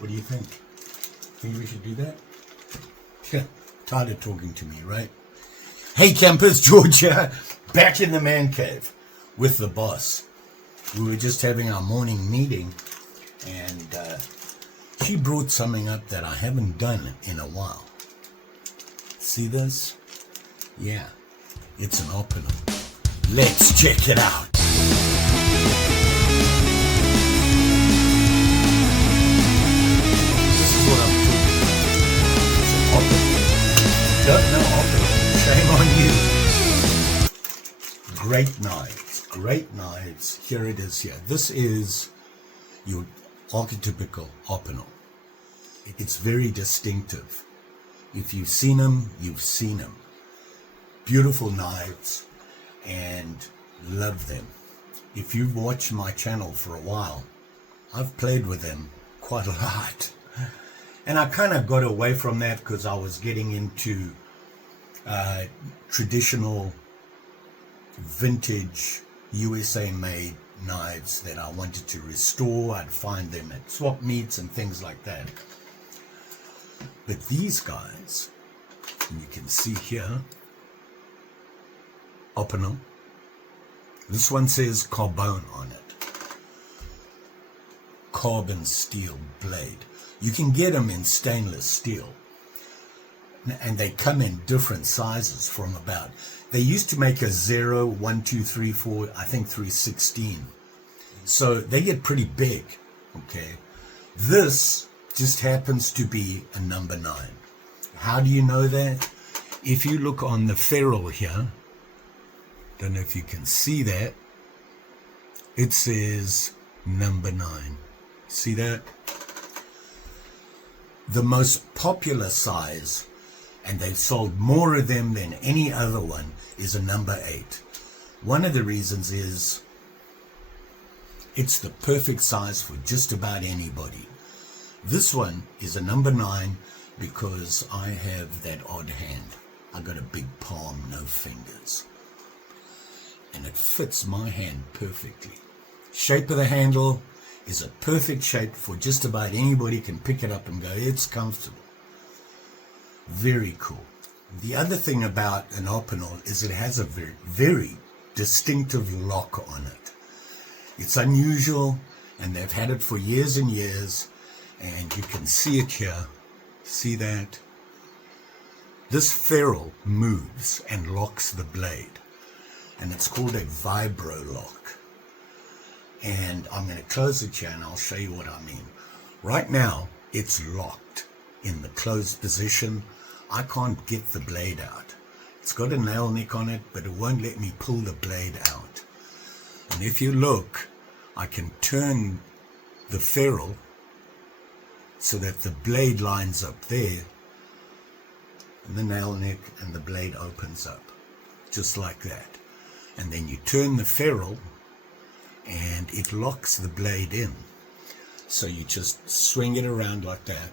What do you think? Think we should do that? Yeah, tired of talking to me, right? Hey campers, Georgia, back in the man cave with the boss. We were just having our morning meeting, and she brought something up that I haven't done in a while. See this? Yeah, it's an Opinel. Let's check it out. This is what I'm talking about. It's an Opinel. Don't know Opinel. Shame on you. Great knives. Great knives. Here it is here. This is your archetypical Opinel. It's very distinctive. If you've seen them, you've seen them. Beautiful knives, and love them. If you've watched my channel for a while, I've played with them quite a lot. And I kind of got away from that because I was getting into traditional vintage USA made knives that I wanted to restore. I'd find them at swap meets and things like that. But these guys, and you can see here, Opinel. This one says carbone on it. Carbon steel blade. You can get them in stainless steel. And they come in different sizes from about, they used to make a 0, 1, 2, 3, 4, I think 316. So they get pretty big, okay? This just happens to be a number 9. How do you know that? If you look on the ferrule here, don't know if you can see that, it says number 9. See that? The most popular size, and they've sold more of them than any other one, is a number 8. One of the reasons is it's the perfect size for just about anybody. This one is a number 9 because I have that odd hand. I got a big palm, no fingers. And it fits my hand perfectly. Shape of the handle is a perfect shape for just about anybody. Can pick it up and go, it's comfortable. Very cool. The other thing about an Opinel is it has a very, very distinctive lock on it. It's unusual, and they've had it for years and years, and you can see it here. See that? This ferrule moves and locks the blade, and it's called a vibro lock. And I'm going to close it here and I'll show you what I mean. Right now it's locked in the closed position. I can't get the blade out. It's got a nail nick on it, but it won't let me pull the blade out. And if you look, I can turn the ferrule so that the blade lines up there, and the nail nick and the blade opens up just like that. And then you turn the ferrule and it locks the blade in. So you just swing it around like that,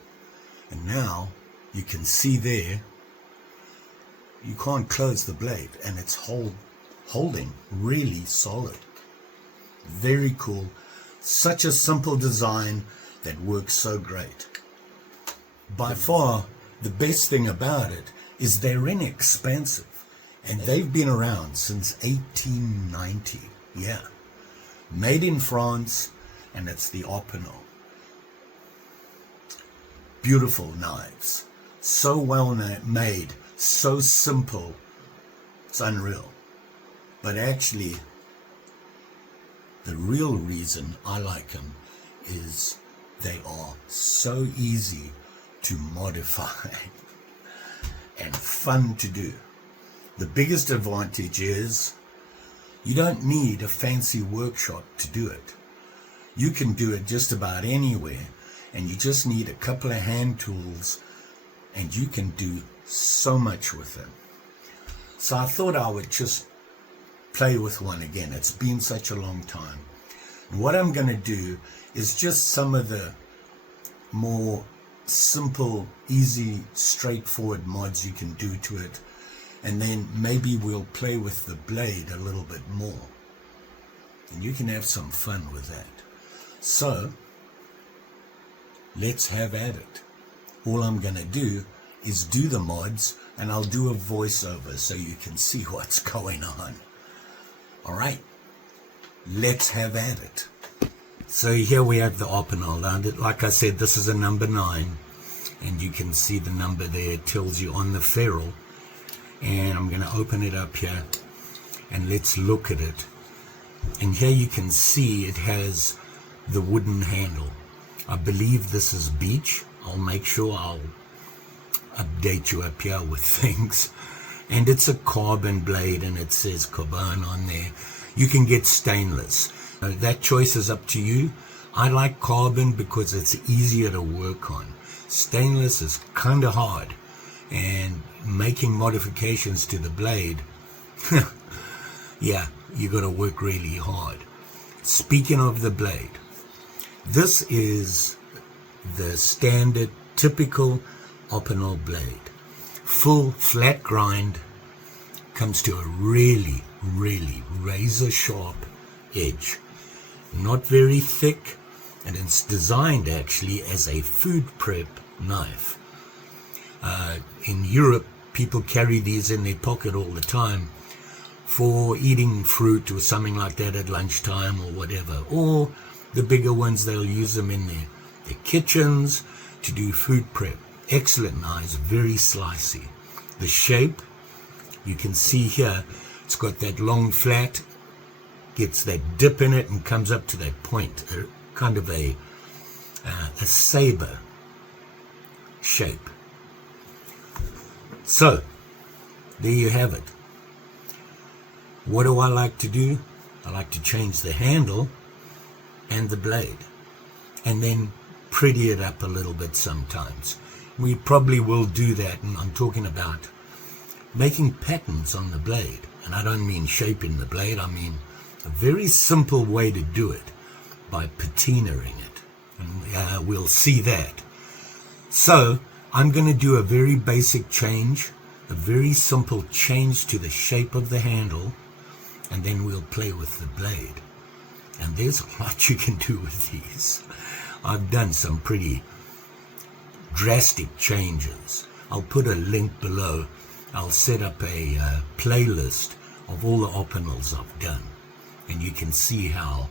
and now you can see there, you can't close the blade, and it's holding really solid. Very cool. Such a simple design that works so great. By far, the best thing about it is they're inexpensive, and they've been around since 1890. Yeah. Made in France, and it's the Opinel. Beautiful knives. So well made, so simple, it's unreal. But actually, the real reason I like them is they are so easy to modify and fun to do. The biggest advantage is you don't need a fancy workshop to do it. You can do it just about anywhere, and you just need a couple of hand tools, and you can do so much with them. So I thought I would just play with one again. It's been such a long time. And what I'm going to do is just some of the more simple, easy, straightforward mods you can do to it, and then maybe we'll play with the blade a little bit more, and you can have some fun with that. So let's have at it. All I'm going to do is do the mods, and I'll do a voiceover so you can see what's going on. All right, let's have at it. So here we have the Opinel. Like I said, this is a number 9, and you can see the number there. It tells you on the ferrule. And I'm going to open it up here, and let's look at it. And here you can see it has the wooden handle. I believe this is beech. I'll make sure I'll update you up here with things. And it's a carbon blade, and it says carbon on there. You can get stainless. That choice is up to you. I like carbon because it's easier to work on. Stainless is kind of hard, and making modifications to the blade, yeah, you got to work really hard. Speaking of the blade, this is the standard, typical Opinel blade. Full flat grind, comes to a really, really razor sharp edge. Not very thick, and it's designed actually as a food prep knife. In Europe, people carry these in their pocket all the time for eating fruit or something like that at lunchtime or whatever. Or the bigger ones, they'll use them in their kitchens to do food prep. Excellent knives, very slicey. The shape, you can see here, it's got that long flat, gets that dip in it and comes up to that point, kind of a saber shape. So, there you have it. What do I like to do? I like to change the handle and the blade, and then pretty it up a little bit sometimes. We probably will do that, and I'm talking about making patterns on the blade. And I don't mean shaping the blade, I mean a very simple way to do it, by patinaing it. And we'll see that. So, I'm going to do a very basic change, a very simple change to the shape of the handle, and then we'll play with the blade. And there's a lot you can do with these. I've done some pretty drastic changes. I'll put a link below. I'll set up a playlist of all the Opinels I've done, and you can see how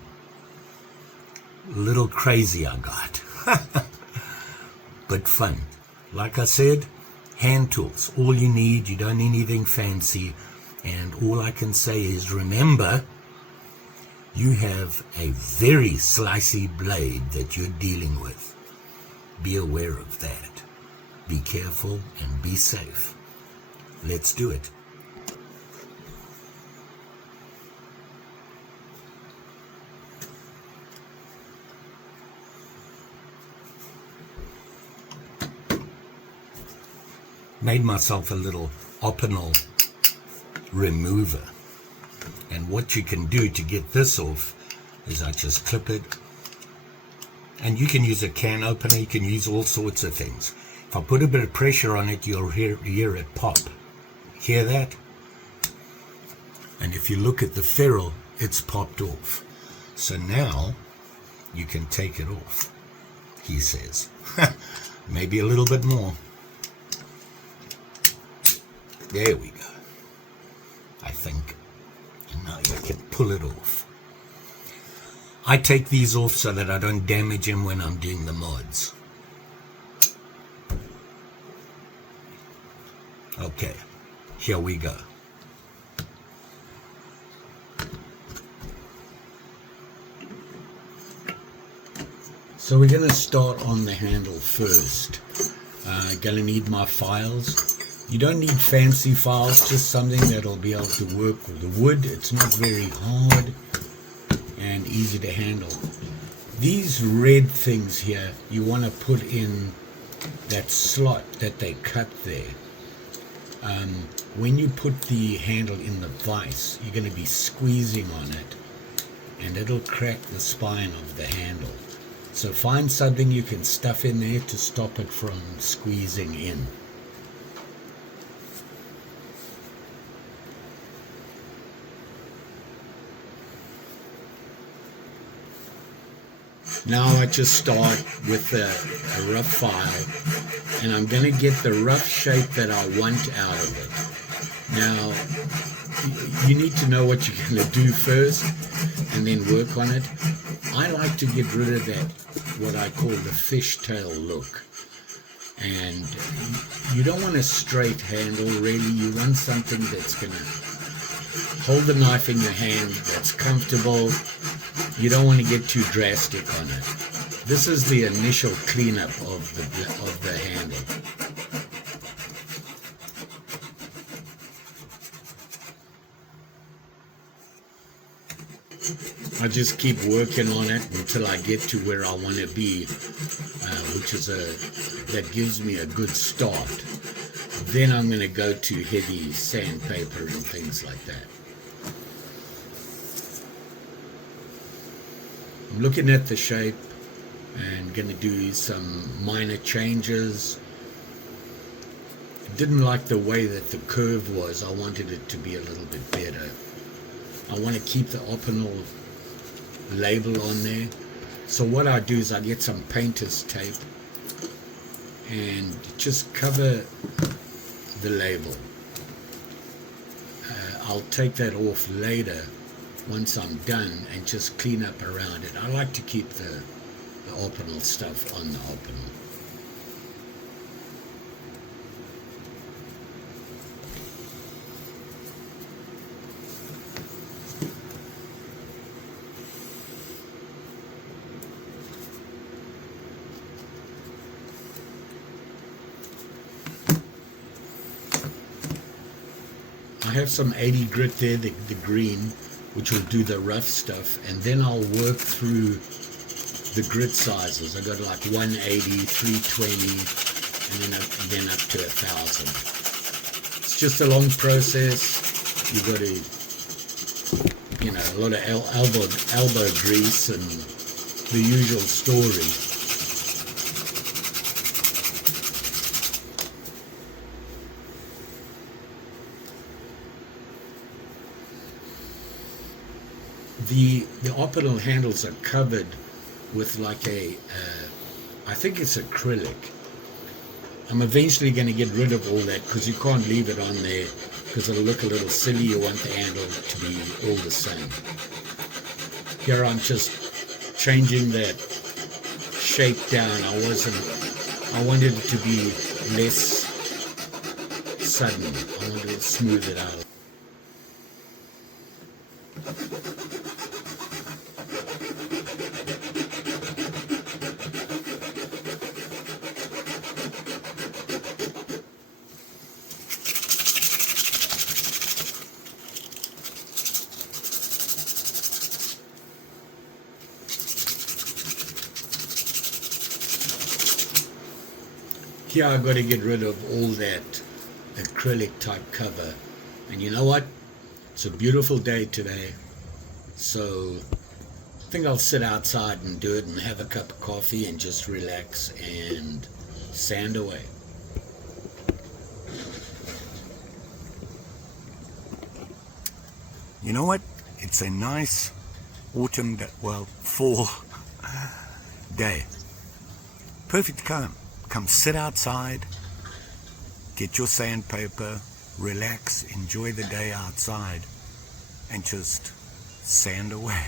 little crazy I got. But fun. Like I said, hand tools, all you need. You don't need anything fancy. And all I can say is, remember, you have a very slicey blade that you're dealing with. Be aware of that. Be careful and be safe. Let's do it. Made myself a little Opinel remover, and what you can do to get this off is I just clip it, and you can use a can opener, you can use all sorts of things. If I put a bit of pressure on it, you'll hear it pop. Hear that? And if you look at the ferrule, it's popped off. So now you can take it off, he says. Maybe a little bit more. There we go. I think. And now you can pull it off. I take these off so that I don't damage them when I'm doing the mods. Okay, here we go. So we're going to start on the handle first. Going to need my files. You don't need fancy files, just something that'll be able to work with the wood. It's not very hard and easy to handle. These red things here, you want to put in that slot that they cut there. When you put the handle in the vise, you're going to be squeezing on it, and it'll crack the spine of the handle. So find something you can stuff in there to stop it from squeezing in. Now I just start with a rough file, and I'm going to get the rough shape that I want out of it. Now, you need to know what you're going to do first and then work on it. I like to get rid of that, what I call the fishtail look. And you don't want a straight handle, really. You want something that's going to hold the knife in your hand, that's comfortable. You don't want to get too drastic on it. This is the initial cleanup of the handle. I just keep working on it until I get to where I want to be, which is that gives me a good start. Then I'm going to go to heavy sandpaper and things like that. I'm looking at the shape and going to do some minor changes. I didn't like the way that the curve was. I wanted it to be a little bit better. I want to keep the Opinel label on there. So what I do is I get some painter's tape and just cover the label. I'll take that off later once I'm done and just clean up around it. I like to keep the Opinel stuff on the Opinel. I have some 80 grit there, the green, which will do the rough stuff, and then I'll work through the grit sizes. I got like 180, 320, and then up to 1,000. It's just a long process. You got to, a lot of elbow grease and the usual story. The Opinel handles are covered with like I think it's acrylic. I'm eventually going to get rid of all that because you can't leave it on there because it'll look a little silly. You want the handle to be all the same. Here I'm just changing that shape down. I wanted it to be less sudden. I wanted to smooth it out. Here I've got to get rid of all that acrylic type cover, and you know what, it's a beautiful day today, so I think I'll sit outside and do it and have a cup of coffee and just relax and sand away. You know what, it's a nice autumn, fall day. Perfect time. Come sit outside, get your sandpaper, relax, enjoy the day outside, and just sand away.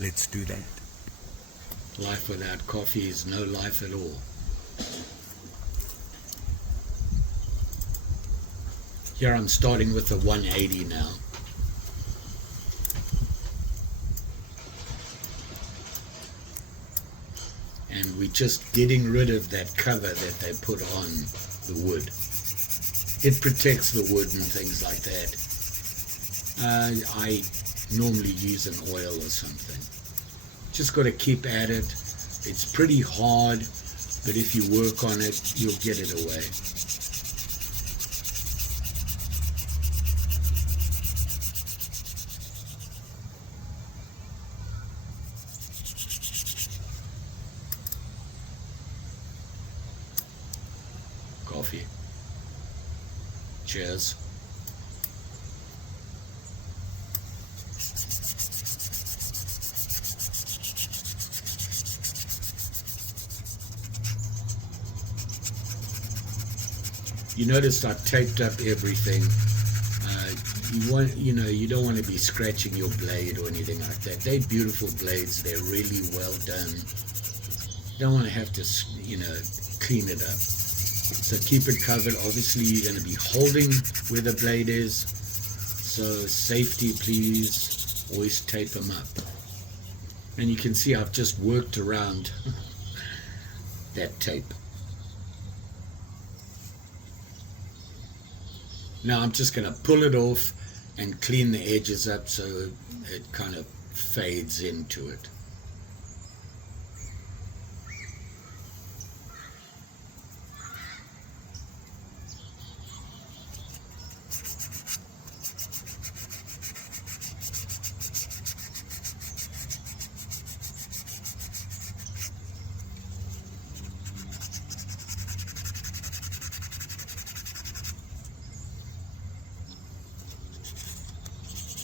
Let's do that. Life without coffee is no life at all. Here I'm starting with a 180 now. And we're just getting rid of that cover that they put on the wood. It protects the wood and things like that. I normally use an oil or something. Just got to keep at it. It's pretty hard, but if you work on it, you'll get it away. Coffee. Cheers. You noticed I taped up everything. You don't want to be scratching your blade or anything like that. They're beautiful blades. They're really well done. You don't want to have to, clean it up. So keep it covered. Obviously, you're going to be holding where the blade is. So safety, please. Always tape them up. And you can see I've just worked around that tape. Now I'm just going to pull it off and clean the edges up so it kind of fades into it.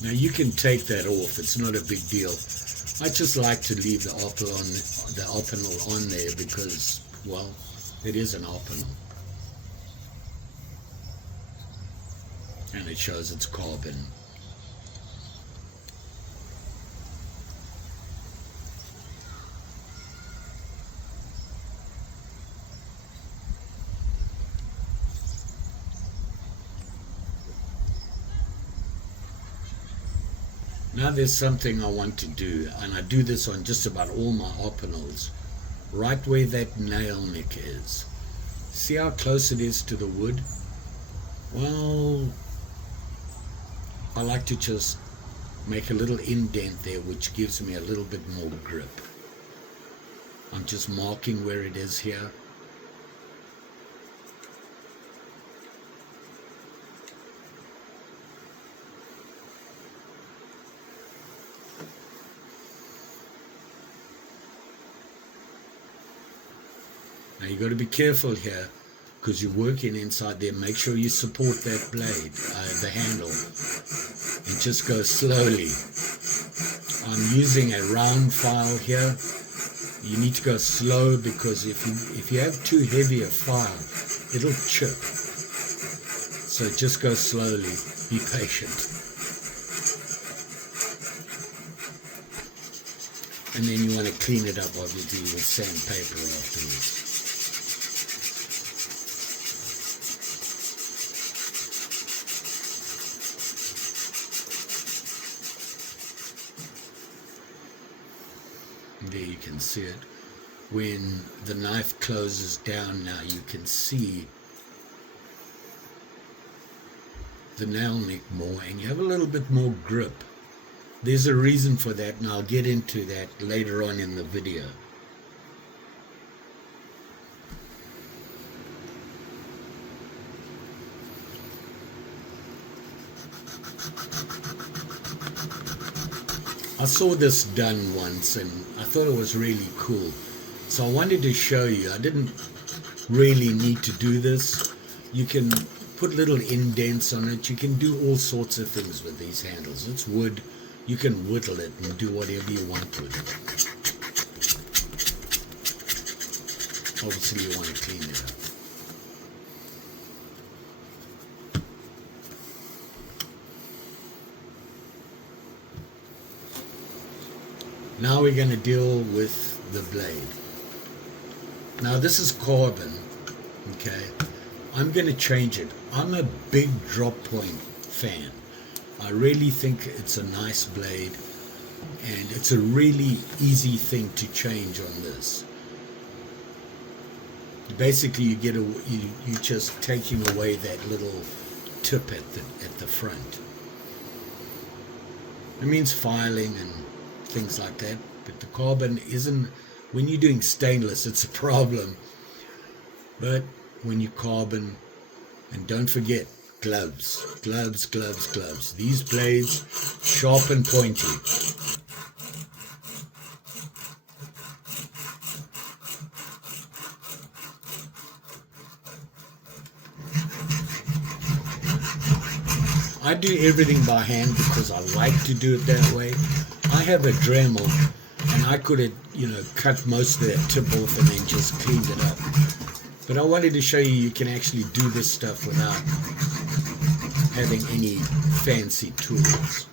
Now you can take that off, it's not a big deal. I just like to leave the opinel on there because, well, it is an opinel. And it shows it's carbon. Now there's something I want to do, and I do this on just about all my opinels, right where that nail nick is. See how close it is to the wood? Well, I like to just make a little indent there, which gives me a little bit more grip. I'm just marking where it is here. Now you got to be careful here because you're working inside there. Make sure you support that blade, the handle, and just go slowly. I'm using a round file here. You need to go slow because if you have too heavy a file, it'll chip. So just go slowly. Be patient. And then you want to clean it up obviously with sandpaper afterwards. There you can see it. When the knife closes down now, you can see the nail nick more and you have a little bit more grip. There's a reason for that, and I'll get into that later on in the video. I saw this done once and I thought it was really cool. So I wanted to show you. I didn't really need to do this. You can put little indents on it. You can do all sorts of things with these handles. It's wood. You can whittle it and do whatever you want with it. Obviously you want to clean it up. Now we're going to deal with the blade. Now this is carbon, okay? I'm going to change it. I'm a big drop point fan. I really think it's a nice blade and it's a really easy thing to change on this. Basically you get you just taking away that little tip at the front. It means filing and things like that, but the carbon isn't. When you're doing stainless, it's a problem, but when you carbon, and don't forget gloves. These blades, sharp and pointy. I do everything by hand because I like to do it that way. I have a Dremel and I could have, cut most of that tip off and then just cleaned it up. But I wanted to show you can actually do this stuff without having any fancy tools.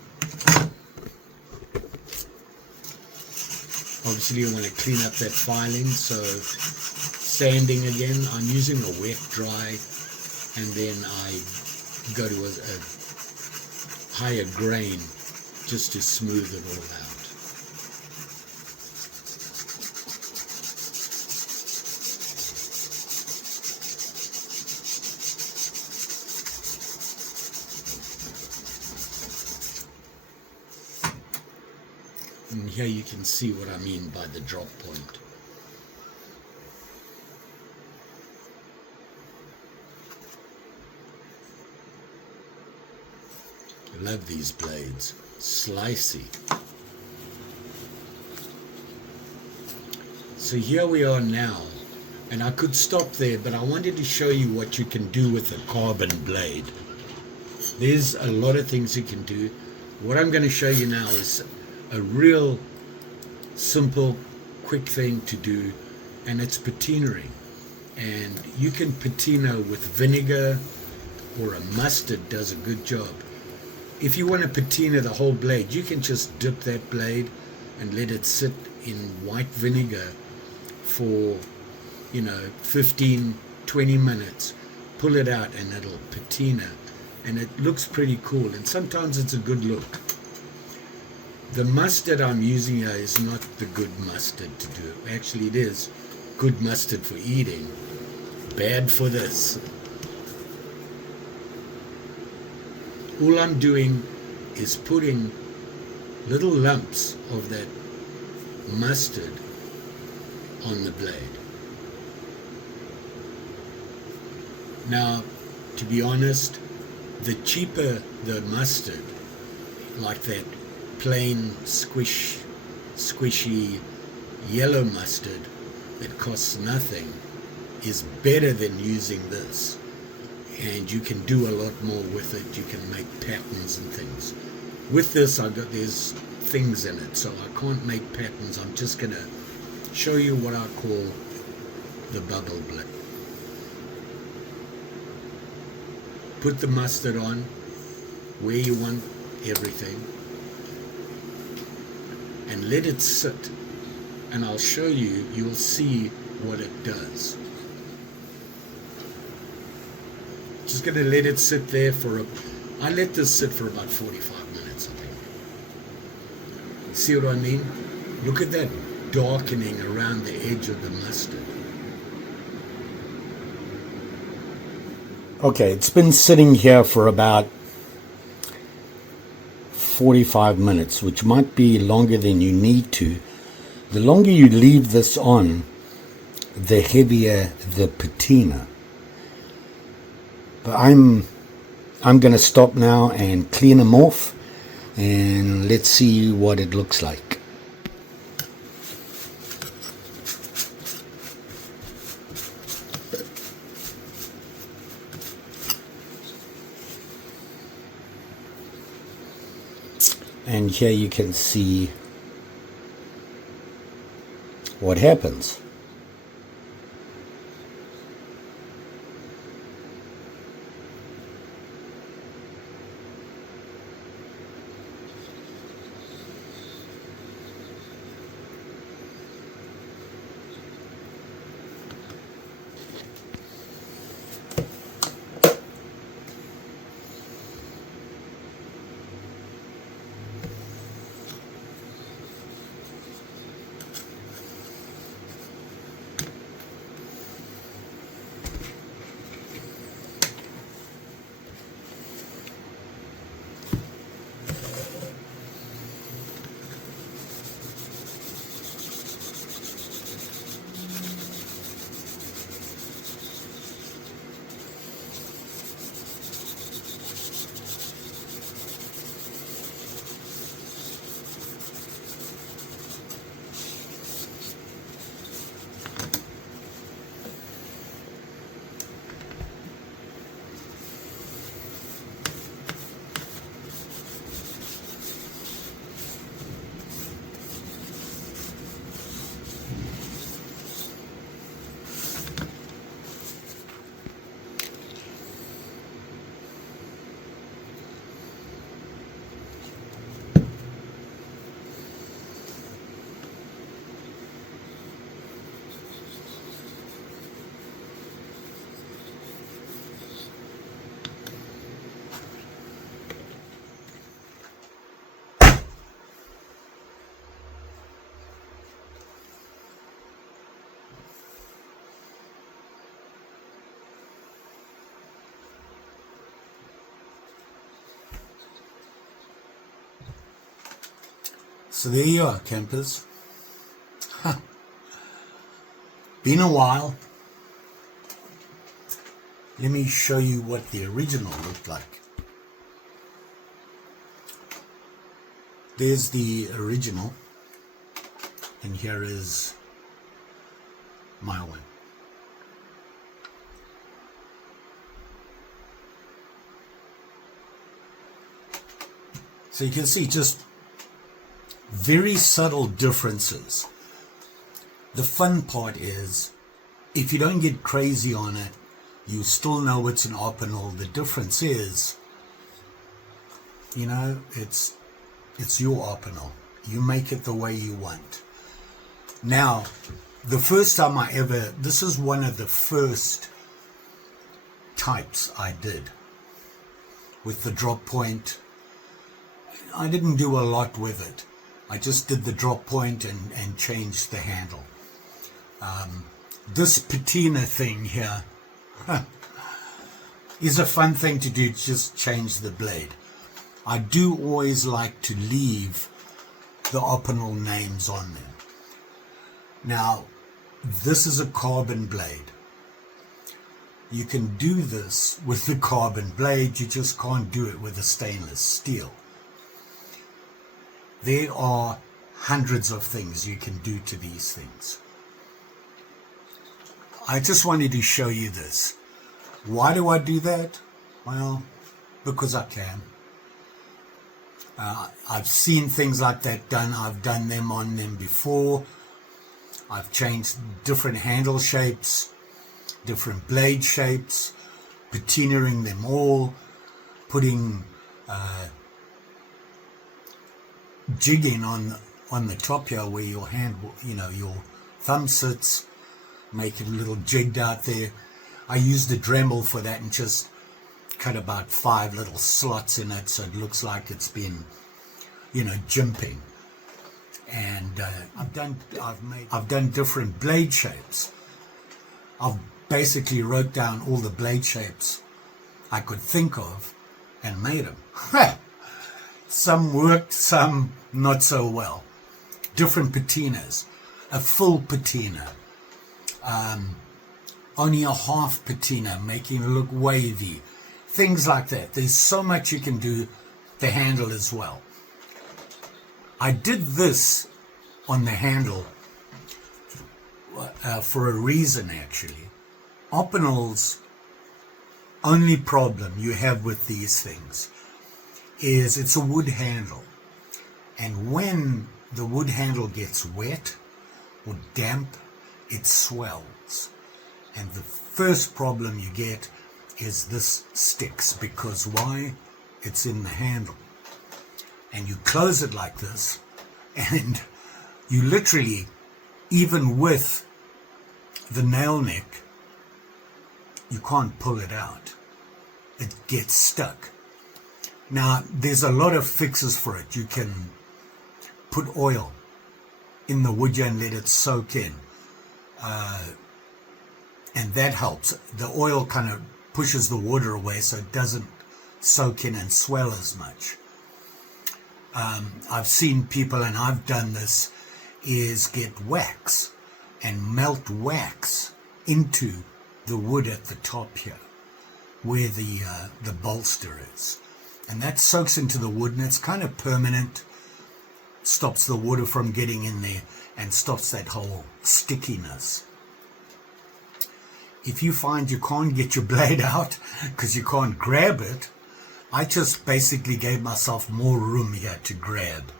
Obviously you want to clean up that filing, so sanding again. I'm using a wet dry, and then I go to a higher grain just to smooth it all out. And here you can see what I mean by the drop point. I love these blades, slicey. So here we are now, and I could stop there, but I wanted to show you what you can do with a carbon blade. There's a lot of things you can do. What I'm going to show you now is a real simple, quick thing to do, and it's patinaing. And you can patina with vinegar, or a mustard does a good job. If you want to patina the whole blade, you can just dip that blade and let it sit in white vinegar for 15-20 minutes, pull it out and it'll patina, and it looks pretty cool, and sometimes it's a good look. The mustard I'm using here is not the good mustard to do. Actually, it is good mustard for eating, bad for this. All I'm doing is putting little lumps of that mustard on the blade. Now, to be honest, the cheaper the mustard, like that plain squishy yellow mustard that costs nothing, is better than using this. And you can do a lot more with it. You can make patterns and things. With this, there's things in it, so I can't make patterns. I'm just going to show you what I call the bubble blade. Put the mustard on where you want everything, and let it sit, and I'll show you, you'll see what it does. Just going to let it sit there I let this sit for about 45 minutes, I think. See what I mean? Look at that darkening around the edge of the mustard. Okay, it's been sitting here for about 45 minutes, which might be longer than you need to. The longer you leave this on, the heavier the patina. But I'm going to stop now and clean them off, and let's see what it looks like. And here you can see what happens. So there you are, campers. Been a while. Let me show you what the original looked like. There's the original, and here is my one. So you can see just very subtle differences. The fun part is, if you don't get crazy on it, you still know it's an Opinel. The difference is, you know, it's your Opinel. You make it the way you want. Now, the first time this is one of the first types I did with the drop point. I didn't do a lot with it. I just did the drop point and changed the handle. This patina thing here is a fun thing to do, just change the blade. I do always like to leave the Opinel names on them. Now, this is a carbon blade. You can do this with the carbon blade, you just can't do it with a stainless steel. There are hundreds of things you can do to these things. I just wanted to show you this. Why do I do that? Well, because I can. I've seen things like that done. I've done them on them before. I've changed different handle shapes, different blade shapes, patinaing them all, putting jigging on the top here where your hand, you know, your thumb sits, make it a little jigged out there. I used a Dremel for that and just cut about 5 little slots in it so it looks like it's been, you know, jimping. And I've done different blade shapes. I've basically wrote down all the blade shapes I could think of and made them. Some worked, some not so well. Different patinas, a full patina, only a half patina, making it look wavy, things like that. There's so much you can do the handle as well. I did this on the handle for a reason, actually. Opinel's only problem you have with these things is it's a wood handle, and when the wood handle gets wet or damp, it swells, and the first problem you get is this sticks. Because why? It's in the handle, and you close it like this, and you literally, even with the nail neck, you can't pull it out. It gets stuck. Now, there's a lot of fixes for it. You can put oil in the wood and let it soak in. And that helps. The oil kind of pushes the water away so it doesn't soak in and swell as much. I've seen people, and I've done this, is get wax and melt wax into the wood at the top here where the bolster is. And that soaks into the wood, and it's kind of permanent, stops the water from getting in there, and stops that whole stickiness. If you find you can't get your blade out because you can't grab it, I just basically gave myself more room here to grab.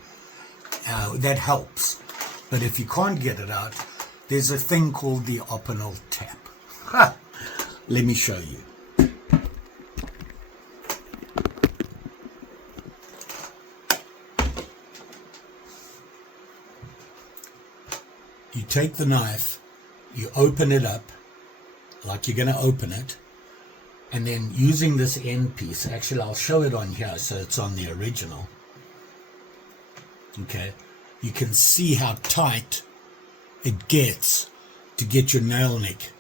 That helps. But if you can't get it out, there's a thing called the Opinel tap. Let me show you. You take the knife, you open it up like you're going to open it, and then using this end piece, actually I'll show it on here so it's on the original. Okay, you can see how tight it gets to get your nail nick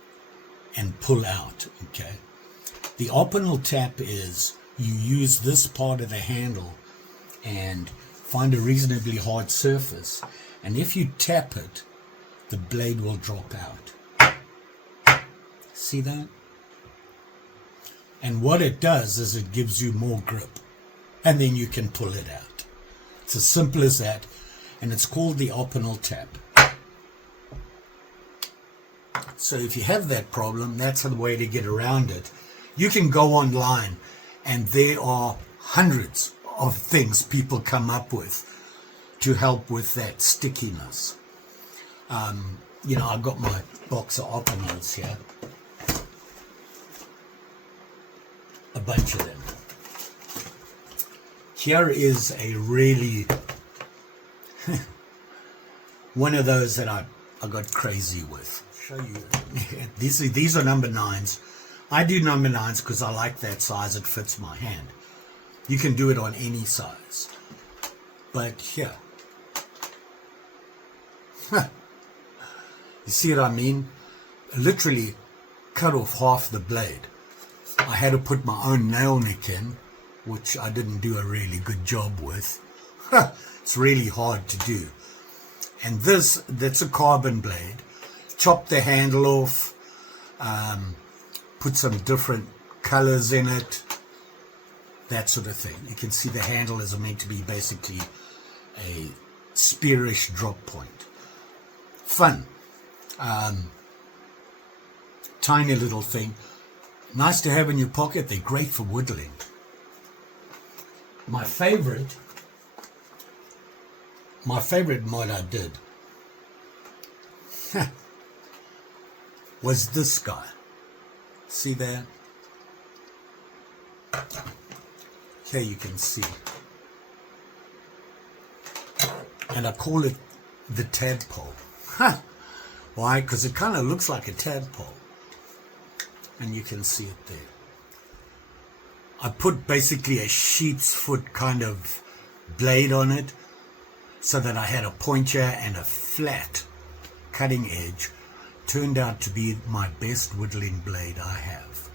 and pull out. Okay, the Opinel tap is you use this part of the handle and find a reasonably hard surface, and if you tap it, the blade will drop out. See that? And what it does is it gives you more grip, and then you can pull it out. It's as simple as that, and it's called the Opinel tap. So if you have that problem, that's the way to get around it. You can go online, and there are hundreds of things people come up with to help with that stickiness. You know, I've got my box of Opinels here. A bunch of them. Here is a really one of those that I got crazy with. Show you. These are number 9s. I do number 9s because I like that size. It fits my hand. You can do it on any size. But here. You see what I mean? Literally cut off half the blade. I had to put my own nail nick in, which I didn't do a really good job with. It's really hard to do. And that's a carbon blade. Chop the handle off, put some different colors in it, that sort of thing. You can see the handle is meant to be basically a spearish drop point. Fun. Tiny little thing. Nice to have in your pocket. They're great for whittling. My favorite mod I did was this guy. See there? Here you can see. And I call it the tadpole. Why? Because it kind of looks like a tadpole. And you can see it there. I put basically a sheep's foot kind of blade on it so that I had a pointer and a flat cutting edge. Turned out to be my best whittling blade I have.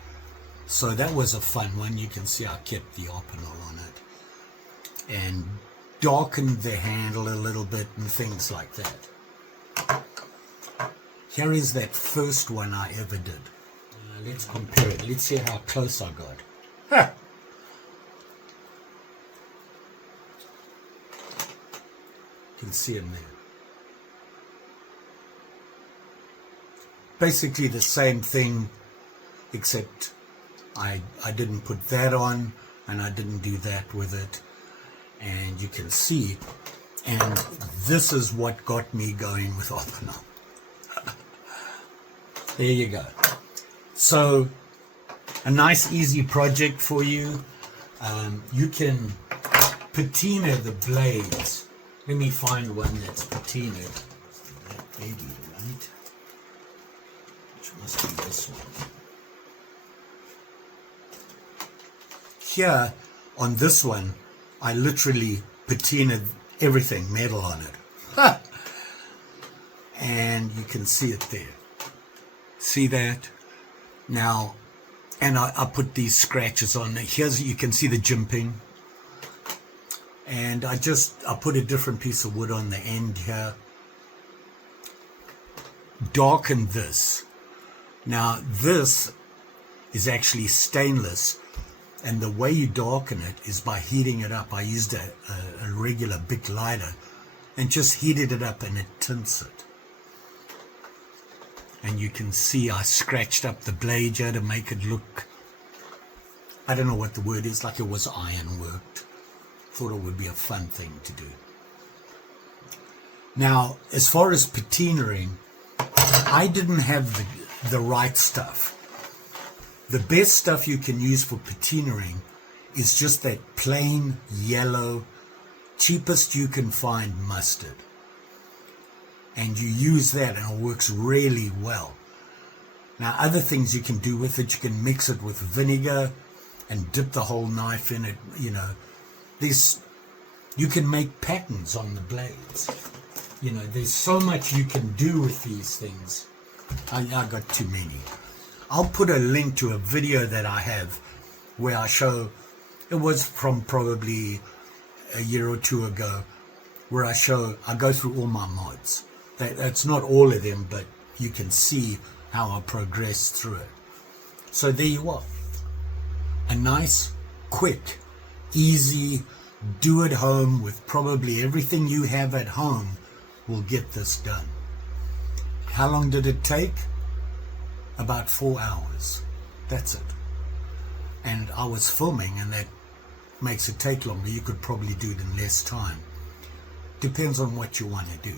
So that was a fun one. You can see I kept the Opinel on it and darkened the handle a little bit and things like that. Here is that first one I ever did. Let's compare it. Let's see how close I got. You can see him there. Basically the same thing, except I didn't put that on and I didn't do that with it. And you can see, and this is what got me going with Opinel. There you go. So a nice easy project for you. You can patina the blades. Let me find one that's patinaed. That baby, right? Which must be this one. Here on this one, I literally patinaed everything, metal on it. And you can see it there. See that? Now, and I put these scratches on there. Here's, you can see the jimping. And I put a different piece of wood on the end here. Darken this. Now, this is actually stainless. And the way you darken it is by heating it up. I used a regular big lighter and just heated it up and it tints it. And you can see I scratched up the blade here to make it look, I don't know what the word is, like it was iron worked. Thought it would be a fun thing to do. Now, as far as patinaing, I didn't have the right stuff. The best stuff you can use for patinaing is just that plain yellow, cheapest you can find mustard. And you use that and it works really well. Now other things you can do with it, you can mix it with vinegar and dip the whole knife in it. You know, you can make patterns on the blades. You know, there's so much you can do with these things. I got too many. I'll put a link to a video that I have where I show, it was from probably a year or two ago where I go through all my mods. That's not all of them, but you can see how I progress through it. So there you are. A nice, quick, easy, do at home with probably everything you have at home will get this done. How long did it take? About 4 hours. That's it. And I was filming, and that makes it take longer. You could probably do it in less time. Depends on what you want to do.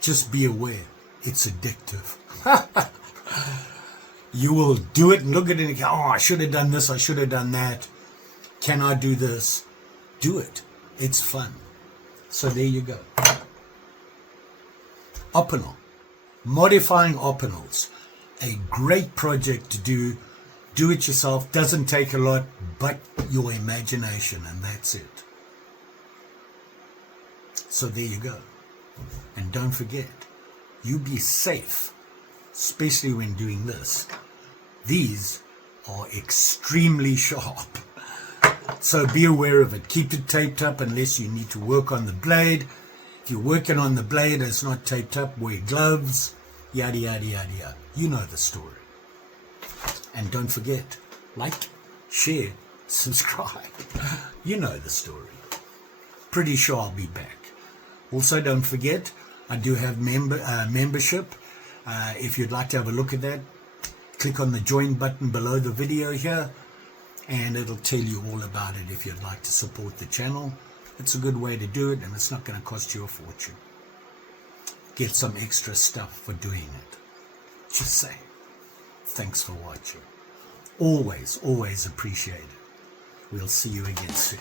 Just be aware, it's addictive. You will do it and look at it and go, oh, I should have done this, I should have done that. Can I do this? Do it. It's fun. So there you go. Opinel. Modifying Opinels. A great project to do. Do it yourself. Doesn't take a lot but your imagination, and that's it. So there you go. And don't forget, you be safe, especially when doing this. These are extremely sharp. So be aware of it. Keep it taped up unless you need to work on the blade. If you're working on the blade and it's not taped up, wear gloves, yada, yada, yada, yada. You know the story. And don't forget, like, share, subscribe. You know the story. Pretty sure I'll be back. Also, don't forget, I do have membership. If you'd like to have a look at that, click on the join button below the video here, and it'll tell you all about it if you'd like to support the channel. It's a good way to do it, and it's not going to cost you a fortune. Get some extra stuff for doing it. Just saying. Thanks for watching. Always, always appreciate it. We'll see you again soon.